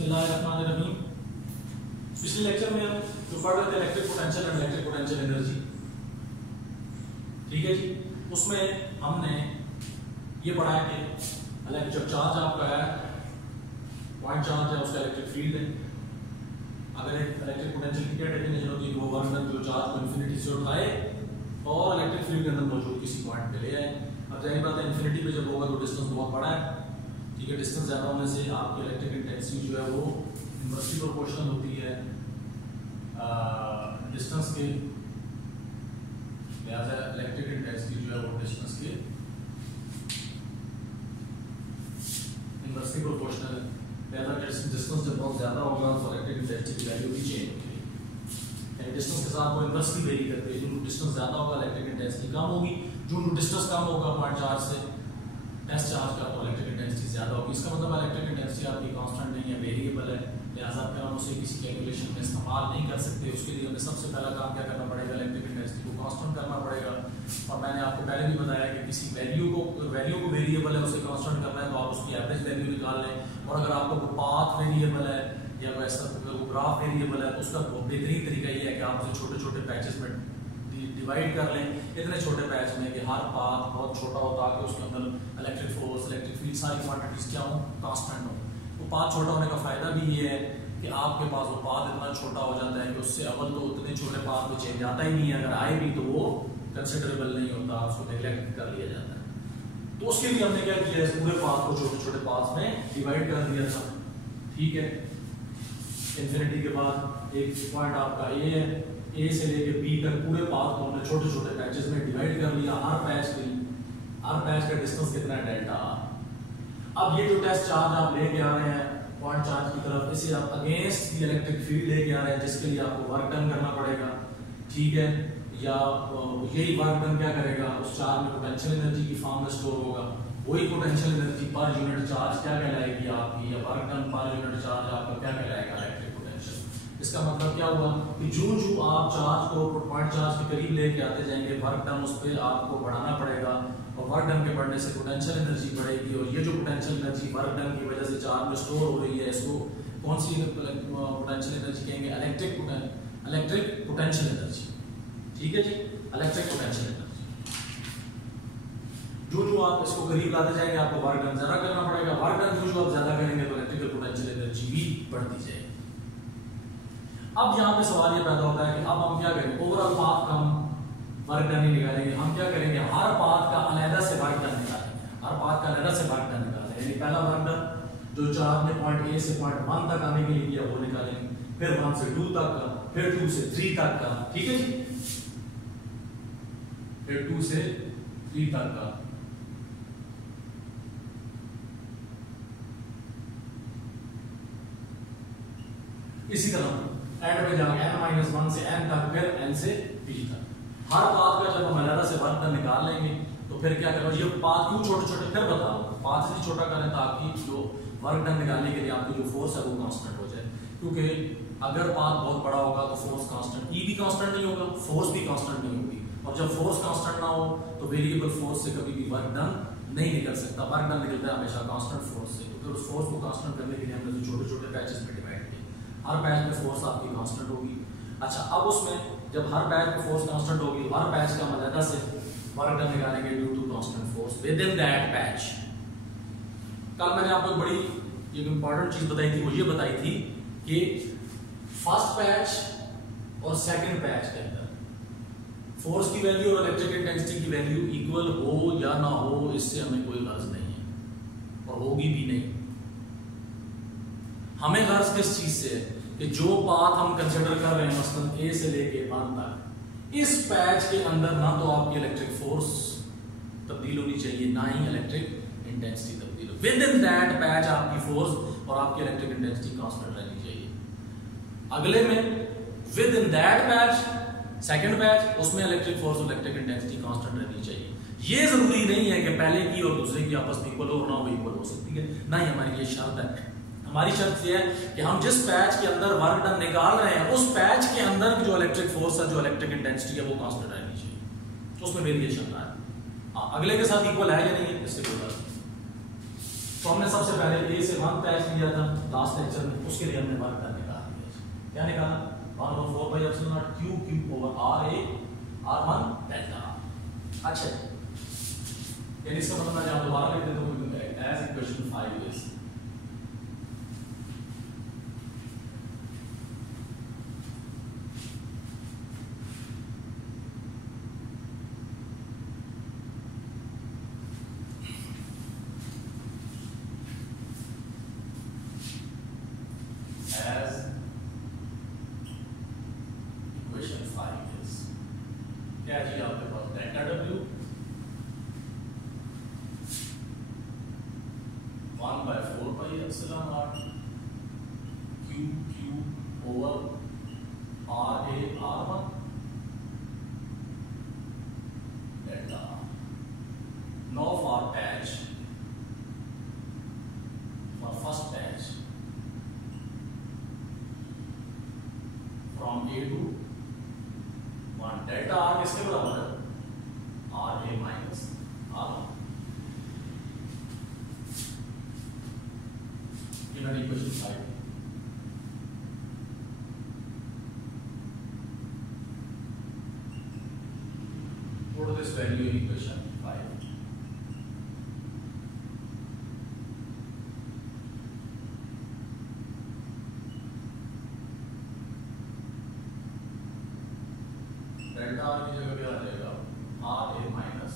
बिस्मिल्लाहिर्रहमानिर्रहीम। पिछले लेक्चर में हम जो पढ़ रहे थे electric potential and electric potential energy, ठीक है जी। उसमें हमने ये पढ़ा है कि जब चार्ज आपका है पॉइंट चार्ज है, उसका इलेक्ट्रिक फील्ड है। अगर एक इलेक्ट्रिक पोटेंशियल की क्या डेफिनेशन होती है कि वो वर्क डन जो चार्ज को इंफिनिटी से उठाए और इलेक्ट्रिक फील्ड के अंदर मौजूद किसी पॉइंट पे ले आए। अब जाहिर बात है इंफिनिटी पे जब होगा तो डिस्टेंस बहुत बड़ा है, ठीक है। डिस्टेंस ज़्यादा होने से आपकी इलेक्ट्रिक इंटेंसिटी जो है वो इनवर्सली प्रोपोर्शनल होती है डिस्टेंस के, लिहाजा इलेक्ट्रिक इंटेंसिटी जो है वो डिस्टेंस के इनवर्सली प्रोपोर्शनल है। लिहाजा डिस्टेंस जब बहुत ज़्यादा होगा तो इलेक्ट्रिक इंटेंसिटी की वैल्यू भी चेंज होगी, यानी डिस्टेंस के साथ वो इनवर्सली वेरी करती है। जो डिस्टेंस ज़्यादा होगा इलेक्ट्रिक इंटेंसिटी कम होगी, जो डिस्टेंस कम होगा पॉइंट चार्ज से टेस्ट चार्ज का तो इलेक्ट्रिक इंटेंसिटी ज़्यादा होगी। इसका मतलब इलेक्ट्रिक इंटेंसिटी आपकी कांस्टेंट नहीं है, वेरिएबल है। लिहाजा फिर हम उसे किसी कैलकुलेशन में इस्तेमाल नहीं कर सकते। उसके लिए हमें सबसे पहला काम क्या करना पड़ेगा, इलेक्ट्रिक इंटेंसिटी को कांस्टेंट करना पड़ेगा। और मैंने आपको पहले भी बताया कि किसी वैल्यू को वेरिएबल है उसे कांस्टेंट करना है तो आप उसकी एवरेज वैल्यू निकाल लें। और अगर आपको पाथ वेरिएबल है या कोई ऐसा ग्राफ वेरिएबल है तो उसका बेहतरीन तरीका ये है कि आप उसे छोटे छोटे पैचेस में डिवाइड कर लें, इतने छोटे पैच में कि हर पाथ बहुत छोटा हो ताकि उसके अंदर इलेक्ट्रिक फोर्स इलेक्ट्रिक फील्ड सारी क्वांटिटीज क्या हो, कांस्टेंट हो। वो पाथ छोटा होने का फायदा भी ये है कि आपके पास वो पाथ इतना छोटा हो जाता है कि उससे अव्वल तो उतने छोटे पाथ में चेंज आता ही नहीं है, अगर आए भी तो वो कंसिडरेबल नहीं होता, उसको नेग्लेक्ट कर लिया जाता है। तो उसके लिए हमने क्या किया, इस पूरे पाथ को छोटे छोटे पाथ में डिवाइड कर दिया था, ठीक है। इंफिनिटी के बाद एक पॉइंट आपका ए है, ए से लेके बी तक पूरे पाथ को हमने छोटे छोटे पैचेस में डिवाइड कर लिया। हर पैच का डिस्टेंस कितना है, डेल्टा आर। अब ये जो टेस्ट चार्ज आप लेके आ रहे हैं पॉइंट चार्ज की तरफ, इसे आप अगेंस्ट द इलेक्ट्रिक फील्ड लेके आ रहे हैं जिसके लिए आपको वर्क डन करना पड़ेगा, ठीक है। या यही वर्क डन क्या करेगा, उस चार्ज में पोटेंशियल एनर्जी की फॉर्म में स्टोर होगा। वही potential energy per unit charge क्या कहलाएगी आपकी, या work done per unit charge आपका क्या कहलाएगा, इलेक्ट्रिक पोटेंशियल। इसका मतलब क्या हुआ कि जो आप चार्ज को पॉइंट चार्ज के करीब लेके आते जाएंगे, वर्क डन उस पर आपको बढ़ाना पड़ेगा और वर्क डन के बढ़ने से पोटेंशियल एनर्जी बढ़ेगी। और ये जो पोटेंशियल एनर्जी वर्क डन की वजह से चार्ज में स्टोर हो रही है, इसको कौन सी पोटेंशियल एनर्जी कहेंगे, इलेक्ट्रिक पोटेंशियल एनर्जी, ठीक है जी, इलेक्ट्रिक पोटेंशियल एनर्जी। जो आप इसको करीब लाते जाएंगे आपको वर्क डन ज्यादा करना पड़ेगा। वर्क डन जो आप ज्यादा करेंगे तो इलेक्ट्रिकल पोटेंशियल एनर्जी भी बढ़ती जाएगी। अब यहाँ पे सवाल ये पैदा होता है कि अब हम क्या करें, ओवरऑल पाथ का हम वर्क डन नहीं निकालेंगे, हम क्या करेंगे, हर पाथ का अलग से वर्क डन निकालेंगे। हर पाथ का अलग से वर्क डन निकालेंगे, यानी पहला वर्क डन जो चार्ज ने पॉइंट ए से पॉइंट 1 तक आने के लिए किया वो निकालेंगे, फिर 1 से 2 तक का, फिर 2 से 3 तक का, ठीक है जी, फिर 2 से 3 तक का। इसी तरह एंड में जाके n-1 से n तक, फिर n से p तक। हर पाथ का जब हम अलग से वर्क डन निकाल लेंगे तो फिर क्या करो, ये पाथ क्यों छोटे छोटे, फिर बताओ पाथ से छोटा करें ताकि जो वर्क डन निकालने के लिए आपकी जो फोर्स है वो कांस्टेंट हो जाए। क्योंकि अगर पाथ बहुत बड़ा होगा तो फोर्स कांस्टेंट, ई भी कांस्टेंट नहीं होगा, फोर्स भी कांस्टेंट नहीं होगी। और जब फोर्स कांस्टेंट ना हो तो वेरिएबल फोर्स से कभी भी वर्क डन नहीं निकल सकता। वर्क डन निकलता है हमेशा कांस्टेंट फोर्स से। तो उस फोर्स को कांस्टेंट करने के लिए हमने छोटे छोटे पैचेस में डिवाइड किए, हर पैच में फोर्स आपकी कांस्टेंट होगी। अच्छा, अब उसमें जब हर पैच में फोर्स कांस्टेंट होगी, हर पैच का अलग से वर्क डन निकालेंगे due to constant force within that patch. कल मैंने आपको बड़ी एक इंपॉर्टेंट चीज बताई थी, वो ये बताई थी कि फर्स्ट पैच और सेकंड पैच के अंदर फोर्स की वैल्यू और इलेक्ट्रिक इंटेंसिटी की वैल्यू इक्वल हो या ना हो, इससे हमें कोई गर्ज नहीं है और होगी भी नहीं। हमें गर्ज किस चीज से है कि जो पाथ हम कंसिडर कर रहे हैं मसलन ए से लेके 1 तक, इस पैच के अंदर ना तो आपकी इलेक्ट्रिक फोर्स तब्दील होनी चाहिए ना ही इलेक्ट्रिक इंटेंसिटी तब्दील हो। विद इन दैट पैच आपकी फोर्स और आपकी इलेक्ट्रिक इंटेंसिटी कांस्टेंट रहनी चाहिए। अगले में with in that patch second patch, उसमें इलेक्ट्रिक फोर्स और इलेक्ट्रिक इंटेंसिटी कांस्टेंट रहनी चाहिए। ये जरूरी नहीं है कि पहले की और दूसरे की आपस में इक्वल हो, ना वो इक्वल हो सकती है, ना ही हमारी ये शर्त है। हमारी शर्त ये है कि हम जिस पैच के अंदर वर्क डन निकाल रहे हैं उस पैच के अंदर जो इलेक्ट्रिक फोर्स है, जो इलेक्ट्रिक इंटेंसिटी है वो कांस्टेंट रहनी चाहिए, उसमें वेरिएशन ना है। अगले के साथ इक्वल है या नहीं, इससे कोई बात नहीं। तो हमने सबसे पहले ए से 1 पैच लिया था लास्ट लेक्चर में, उसके लिए हमने वर्क करने का क्या निकाला 1/4 Q Q over R A R1 delta. अच्छा यानी इसका मतलब मैं जहां दोबारा लिख देता हूं एज इक्वेशन 5 इज क्या जी आपके पास delta W 1/4 Q Q over R A R1 delta. Now for path for first path from A to 1 delta R किसके बराबर है R A minus R1। Given equation 5 put this value in equation 5 delta R की जगह पे आ जाएगा are A minus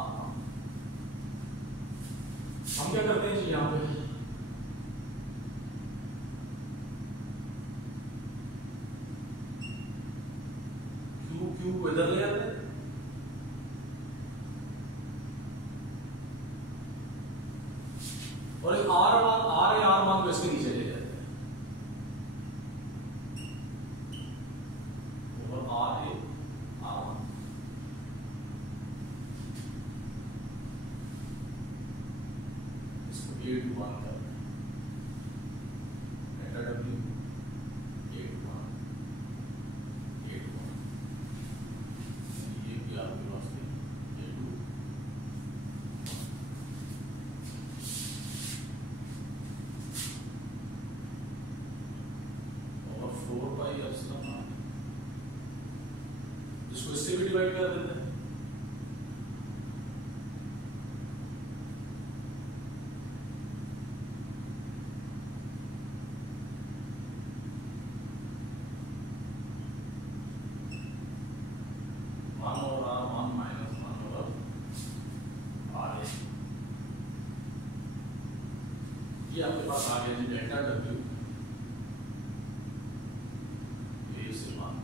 R1। हम क्या करते हैं जी यहाँ पे क्यू क्यू को इधर ले आते हैं और आर ए R1 को इसके नीचे ले जाते हैं आर ए R1। इसको 8 1 कर डेल्टा डब्ल्यू 8 1 ये भी आपके पास ये 2 और 4/ε इसको इससे भी डिवाइड कर देते हैं R1 माइनस 1 आर ए। ये आपके पास आ गया जी डेल्टा डब्ल्यू ए से 1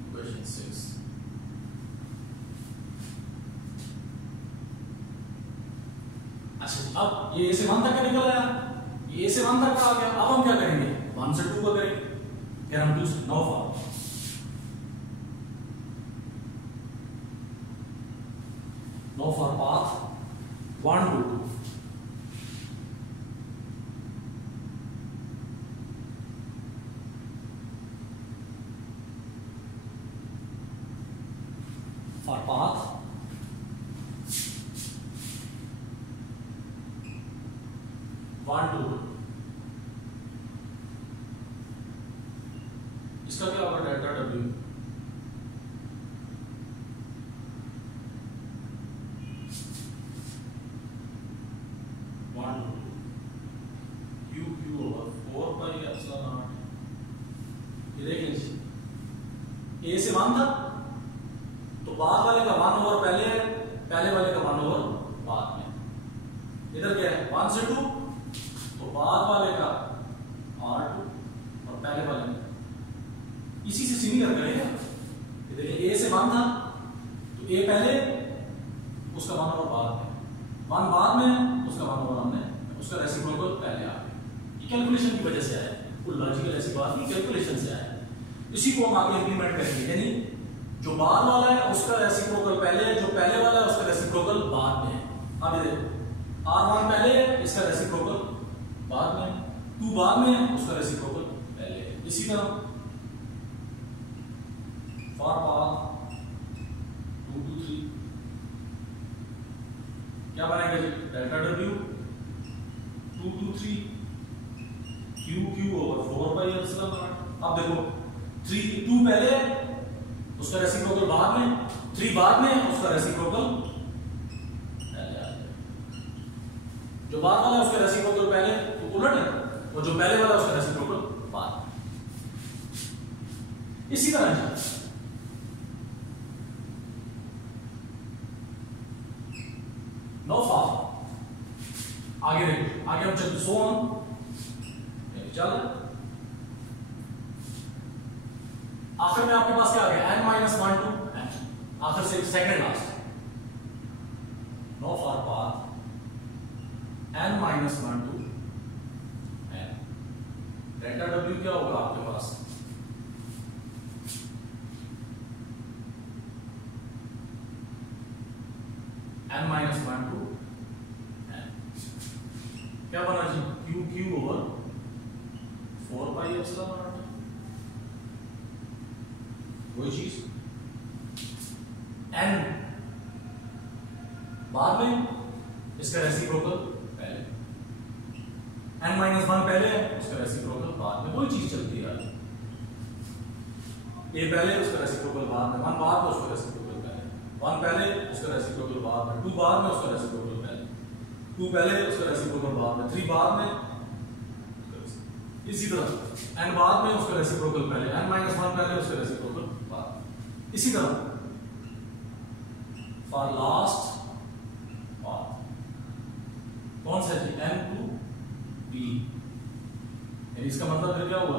इक्वेशन 6। अच्छा अब ये ए से 1 तक का निकल आया, ये से 1 तक का आ गया। अब हम क्या करेंगे 1 से 2 का करेंगे, फिर हम 2 से 9 for path 1 to 2 for path 1 to 2। इसका क्या होगा delta W Q Q over 4/ε0। ये देख लीजिए ए से 1 था तो बाद वाले का 1 ओवर पहले है, पहले वाले का 1 ओवर बाद में। इधर क्या है 1 से 2 तो बाद वाले का R2 और पहले वाले में इसी से सिमिलर करेंगे। देखिए ए से 1 था तो ए पहले उसका 1 ओवर बाद में, 1 बाद में उसका 1 ओवर हमने उसका रेसिप्रोकल पहले आ गया। ये कैलकुलेशन की वजह से आया, कोई लॉजिकल ऐसी बात नहीं, कैलकुलेशन से आया। इसी को हम आगे इंप्लीमेंट करेंगे, यानी जो बाद वाला है उसका रेसिप्रोकल पहले है, जो पहले वाला है उसका रेसिप्रोकल बाद में है। अब ये देखो R1 पहले है, इसका रेसिप्रोकल बाद में, 2 बाद में है, उसका रेसिप्रोकल पहले है। इसी तरह फॉर पाथ 2 to 3 क्या बनेगा जी, delta W 2 to 3 Q Q over 4 pi epsilon naught. अब देखो 2 पहले है, उसका रेसिप्रोकल बाद में, 3 बाद में, उसका रेसिप्रोकल पहले आ जाएगा। जो बाद वाला है उसका रेसिप्रोकल पहले, तो उलट है, और जो पहले वाला है उसका रेसिप्रोकल बाद। इसी तरह जी नो फार आगे देखो, आगे हम चलते सो ऑन चल। आखिर में आपके पास क्या आ गया, n-1 to n, आखिर से second last, now for path n-1 to n। Delta w क्या होगा आपके पास, n-1 to n। क्या बना जी, Q Q over 4 pi epsilon naught, वही चीज। n बाद में, इसका रेसिप्रोकल पहले, n-1 पहले है, उसका रेसिप्रोकल बाद में, वही चीज चलती है। a पहले, उसका रेसिप्रोकल बाद में, 1 बाद में, उसका रेसिप्रोकल पहले, 1 पहले, उसका रेसिप्रोकल बाद में, 2 बाद में, उसका रेसिप्रोकल पहले, 2 पहले, उसका रेसिप्रोकल बाद में, 3 बाद में, इसी तरह n बाद में, उसका रेसिप्रोकल पहले, n-1 पहले, उसका रेसिप्रोकल बाद। इसी तरह फॉर लास्ट पाथ कौन सा जी, n to p, यानी इसका मतलब फिर क्या हुआ,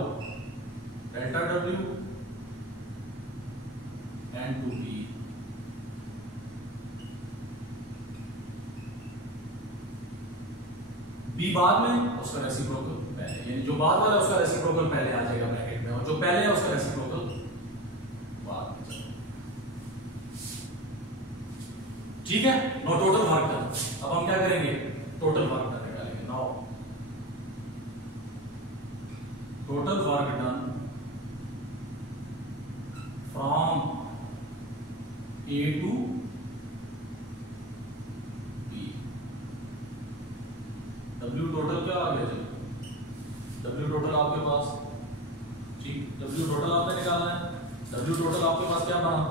delta w n to p। b बाद में, उसका रेसिप्रोकल पहले, यानी जो बाद वाला है उसका रेसिप्रोकल पहले आ जाएगा ब्रैकेट में, और जो पहले है उसका रेसिप्रोकल बाद में। ठीक है, नो टोटल वर्क डन। अब हम क्या करेंगे, टोटल वर्क डन निकालेंगे। Now total work done from A to B। W total क्या आ गया जी, W टोटल आपके पास, ठीक, W टोटल आपने निकालना है। W टोटल आपके पास क्या बना,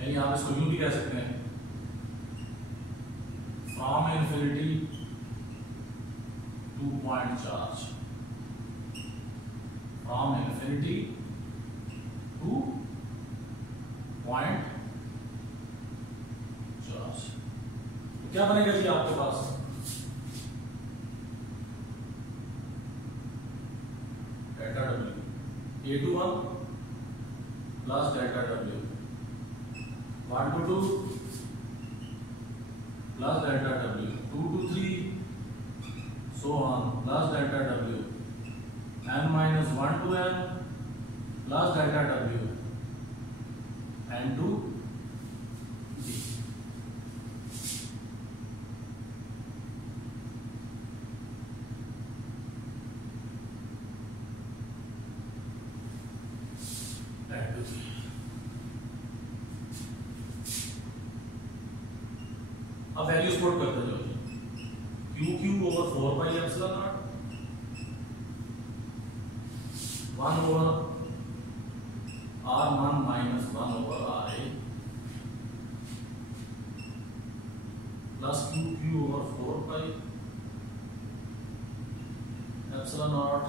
यानी आप इसको यूं भी कह सकते हैं, from infinity to point charge, from infinity to point charge. तो क्या बनेगा जी आपके पास, delta W A to 1 plus delta W 1 to 2 plus delta W 2 to 3 so on plus delta W n-1 to n plus delta W n to d। अब values put करते जाओ, Q Q over 4 pi epsilon naught, 1 over r1 minus 1 over r plus q Q over 4 pi epsilon naught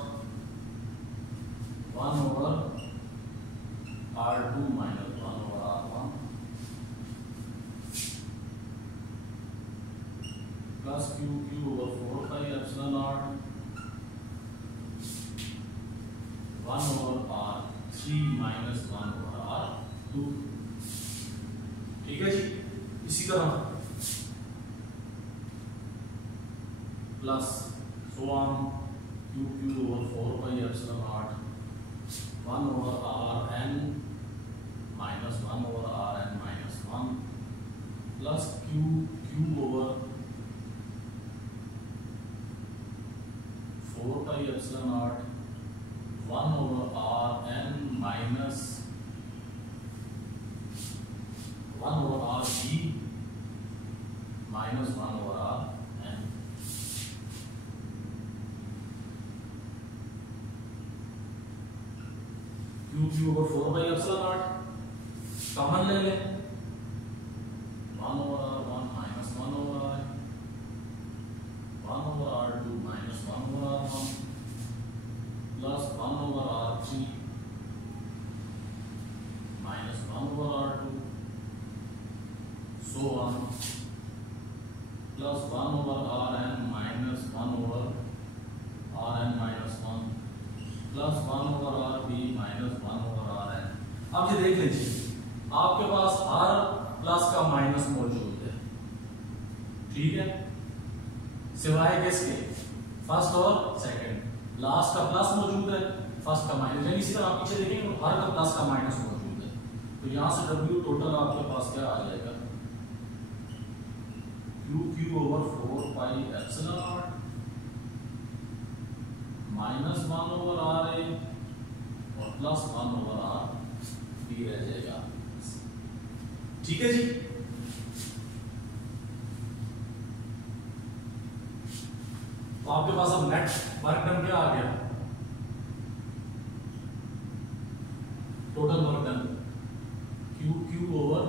1 over r2 minus 1 over r1 plus q Q over 4 pi epsilon naught 1 over r3 minus 1 over r2। ठीक है जी, इसी तरह plus so on q Q over 4 pi epsilon naught 1 over r n minus 1 over r n minus 1 plus q Q over 4 pi epsilon naught 1 over r n minus 1 over R B minus 1 over r n. Q Q over 4 pi epsilon naught common ले लें, 1 over r 1 minus 1 over r 1 over r 2 minus 1 over r 1 plus 1 over r 3 minus 1 over r 2 so on plus 1 over r n minus 1 over r n minus 1 plus 1 over R B minus 1 over r n. अब ये देख लीजिए आपके पास हर plus का minus मौजूद है, ठीक है, सिवाय किसके, फर्स्ट और सेकंड। लास्ट का प्लस मौजूद है, फर्स्ट का माइनस, यानी इसी तरह आप पीछे देखेंगे हर का प्लस का माइनस मौजूद है। तो यहां से W टोटल आपके पास क्या आ जाएगा, Q Q over 4 pi epsilon naught minus 1 over are A और प्लस 1 ओवर आर बी रह जाएगा, ठीक है जी। तो आपके पास अब नेट वर्क डन क्या आ गया, total work done Q Q over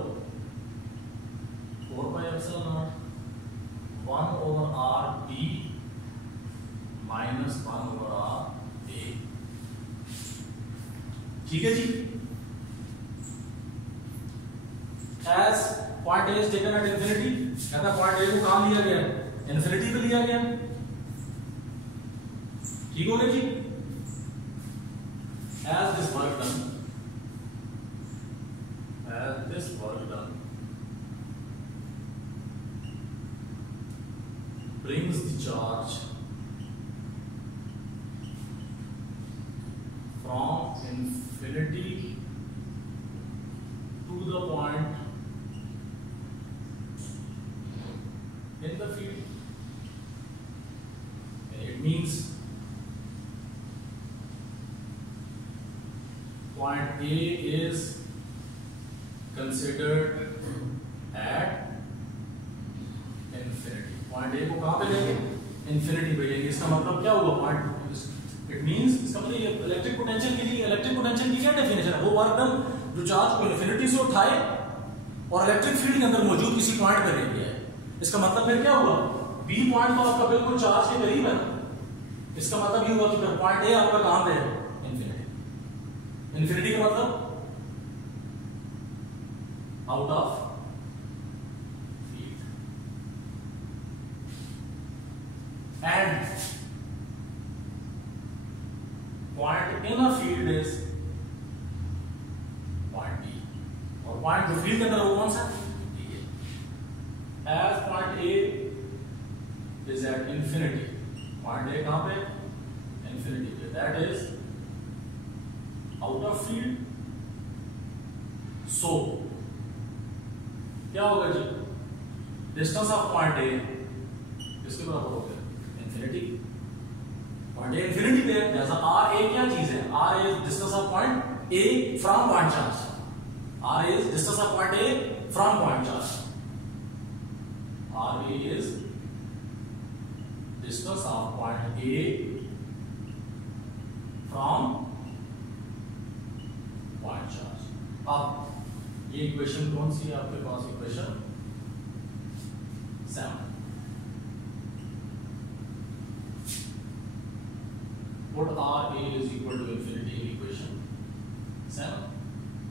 4 pi epsilon naught 1 over R B minus 1 over are A, ठीक है जी। As point A is taken at infinity, कहता पॉइंट A को कहां लिया गया, इन्फिनिटी पे लिया गया, ठीक हो गया जी। As this work done brings the charge from infinity to the point in the field, it means point A is considered at infinity। Point A को कहां पे लेंगे, इंफिनिटी पे लेंगे। इसका मतलब क्या हुआ, पॉइंट, इट मींस इसका मतलब ये इलेक्ट्रिक पोटेंशियल की क्या डेफिनेशन है, वो वर्क डन जो चार्ज को इंफिनिटी से उठाए और इलेक्ट्रिक फील्ड के अंदर मौजूद किसी पॉइंट पे ले गया है। इसका मतलब फिर क्या हुआ, बी पॉइंट तो आपका बिल्कुल चार्ज के करीब है ना, इसका मतलब ये हुआ कि पॉइंट ए आपका कहां पे है, इंफिनिटी। इंफिनिटी का मतलब out of field, end point in a field is point b, और पॉइंट जो फील्ड के अंदर वो कौन सा, as point A is at infinity, point A कहां पे, infinity पे, that is out of field, so क्या होगा जी, distance of point A किसके बराबर हो गया, infinity। point A infinity पे, जैसा R A क्या चीज है, R A is distance of point A from point charge, R A is distance of point A from point charge, RA is distance of point A from point charge। अब ये equation कौन सी है आपके पास, equation 7। Put RA is equal to infinity in equation 7।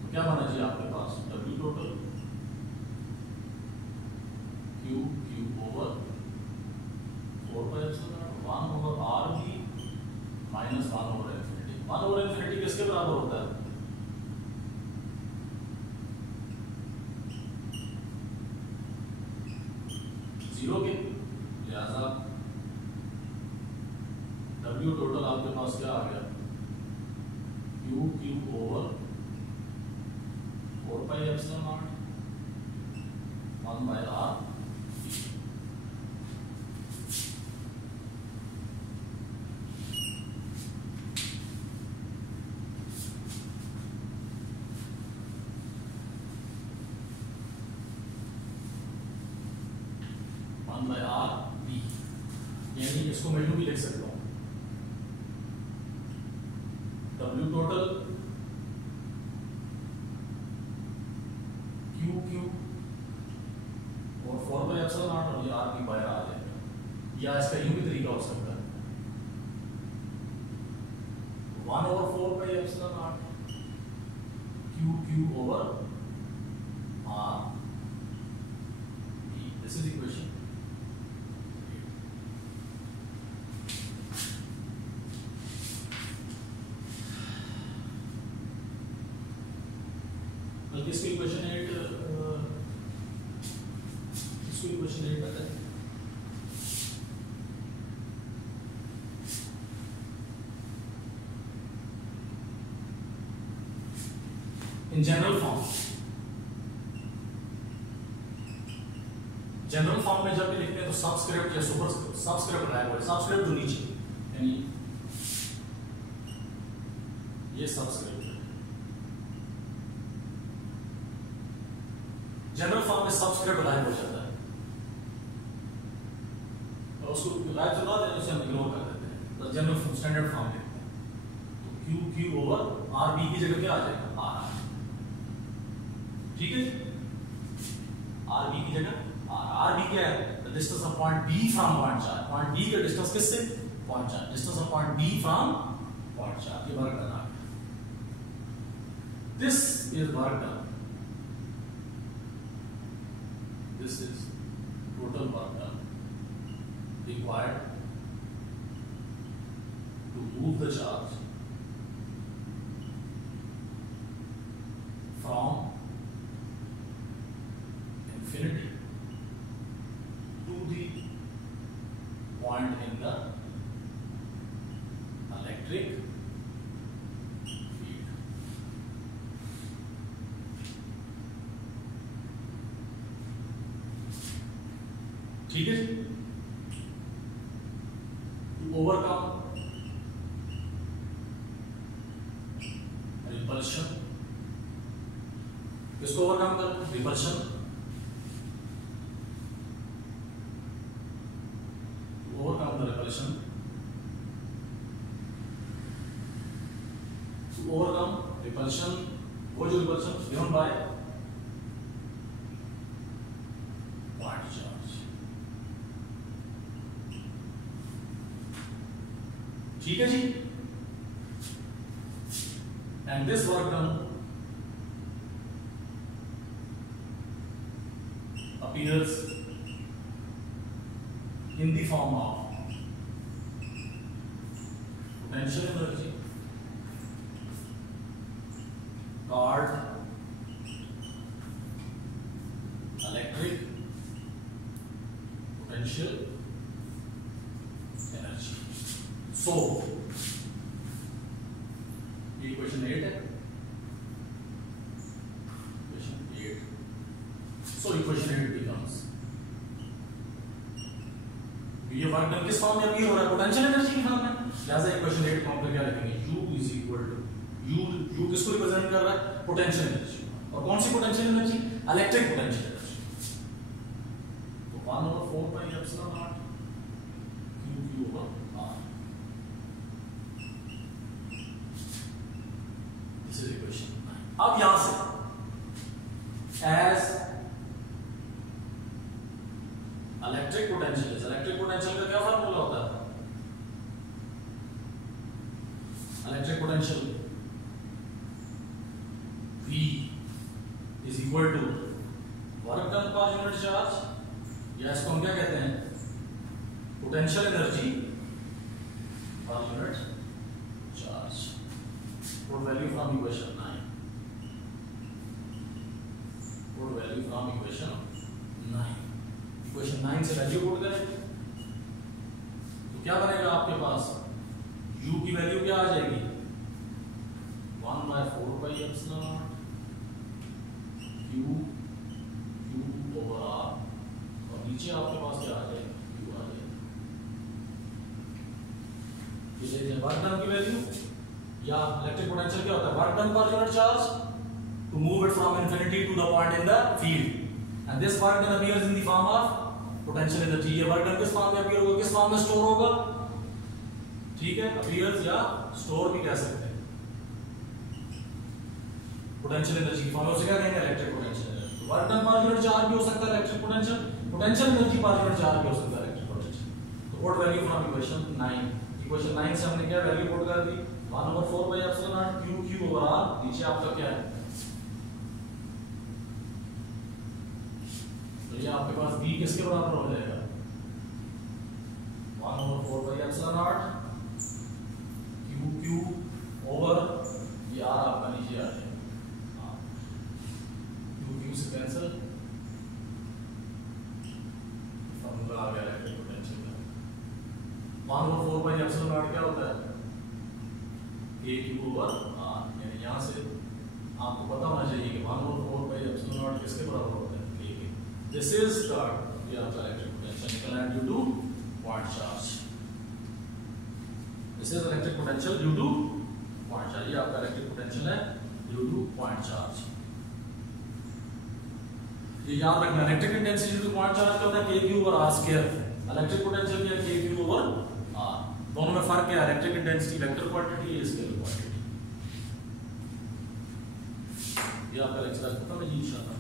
तो क्या बना जी आपके पास, W total Q Q over 4 pi epsilon 1 over R B minus 1 over infinity. 1 over infinity किसके बराबर होता है, जीरो के, लिहाजा W टोटल आपके पास क्या आ गया, Q Q over 4 pi epsilon naught 1 by r by r b, यानी इसको मैं यूं भी लिख सकता हूं W टोटल Q Q और 4 by epsilon naught और ये r b बाहर आ जाएगा, या इसका यूं भी तरीका हो सकता है 1 over 4 by epsilon naught Q Q over r b. This is equation. इसको इक्वेशन 8 पता है। इन जनरल फॉर्म में जब भी लिखते हैं तो सबस्क्रिप्ट या सुपरस्क्रिप्ट, सबस्क्रिप्ट रहा है, सबस्क्रिप्ट जो नीचे यानी ये सबस्क्रिप्ट जनरल फॉर्म में सबस्क्रिप्ट गायब हो जाता है और उसको गायब जो ना दें उसे हम इग्नोर कर देते हैं, तो जनरल फॉर्म स्टैंडर्ड फॉर्म लिखते हैं, तो Q Q over R B की जगह क्या आ जाएगा R, ठीक है। R B की जगह R B क्या है, the distance of point B from point charge, point B का डिस्टेंस किससे, point charge, distance of point B from point charge, ये वर्क डन आ गया, this is work done, this is total work done required to move the charge from infinity to the point in the electric field. ठीक है जी, overcome repulsion, किसको overcome कर, repulsion, overcome the repulsion, overcome repulsion, वो जो repulsion given by point charge, ठीक है जी। And this work done appears in the form of potential energy called electric potential energy. So equation 8 है, equation 8. So equation 8 becomes, ये work done किस form में appear हो रहा है, पोटेंशियल एनर्जी की फॉर्म में, लिहाजा इक्वेशन 8 फॉर्म पे क्या लिखेंगे, U is equal to U किसको रिप्रेजेंट कर रहा है, पोटेंशियल एनर्जी, और कौन सी potential energy, electric potential energy, तो 1/4 pi epsilon naught Q over R. This is equation 9. अब यहां से as electric potential, electric potential का क्या फार्मूला होता है, electric potential V is equal to work done per unit charge, या इसको हम क्या कहते हैं, potential energy per unit charge, put value from equation 9, put value from equation 9, equation 9 से वैल्यू पुट करें तो क्या बनेगा आपके पास, U की वैल्यू क्या आ जाएगी, 1/4 pi epsilon naught Q over R नीचे आपके पास क्या आ जाए, Q आ जाए। ये वर्क डन की वैल्यू, या इलेक्ट्रिक पोटेंशियल क्या होता है, work done per unit charge to move it from infinity to the point in the field, and this work done appears in the form of potential energy। ये work done किस form में appear होगा, किस form में store होगा, ठीक है, appears या स्टोर भी कह सकते हैं। पोटेंशियल एनर्जी की फॉर्म में उसे क्या कहेंगे, electric potential. Work done per unit charge भी हो सकता है electric potential, potential energy per unit charge भी हो सकता है इलेक्ट्रिक पोटेंशियल। तो put value from equation 9, equation 9 से हमने क्या वैल्यू पुट कर दी, 1/4 Q Q ओवर R, नीचे आपका क्या है, तो ये आपके पास B किसके बराबर हो जाएगा, 1/4 Q Q ओवर ये R आपका नीचे आ जाएगा, Q Q से कैंसिल, फॉर्मूला आ गया इलेक्ट्रिक पोटेंशियल का। 1/4 क्या होता है, K Q ओवर R, यानी यहाँ से आपको पता होना चाहिए कि 1/4 किसके बराबर होता है, This is the electric potential due to point charge. This is electric potential due to point charge. ये आपका electric potential है due to point charge. ये याद रखना, electric intensity due to point charge क्या होता है, K Q over R square। Electric potential क्या है, K Q over R। दोनों में फर्क क्या है, electric intensity vector quantity, scalar quantity। ये आपका लेक्चर खत्म है जी, इंशाल्लाह।